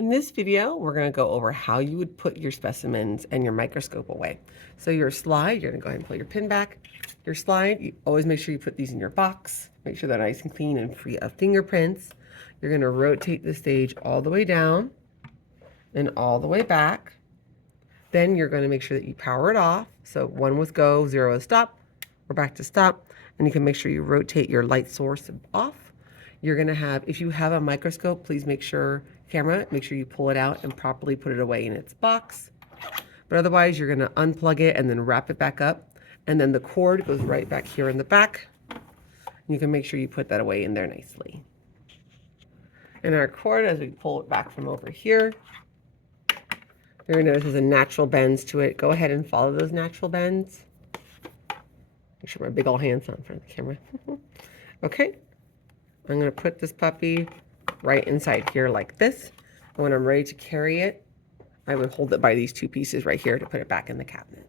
In this video, we're going to go over how you would put your specimens and your microscope away. So your slide, you're going to go ahead and pull your pin back. Your slide, you always make sure you put these in your box. Make sure they're nice and clean and free of fingerprints. You're going to rotate the stage all the way down and all the way back. Then you're going to make sure that you power it off. So 1 with go, 0 is stop. We're back to stop. And you can make sure you rotate your light source off. You're going to have, if you have a microscope, please make sure you pull it out and properly put it away in its box. But otherwise, you're going to unplug it and then wrap it back up. And then the cord goes right back here in the back. You can make sure you put that away in there nicely. And our cord, as we pull it back from over here, you're going to notice there's a natural bends to it. Go ahead and follow those natural bends. Make sure my big old hand's not in front of the camera. Okay. I'm going to put this puppy right inside here like this. And when I'm ready to carry it, I would hold it by these two pieces right here to put it back in the cabinet.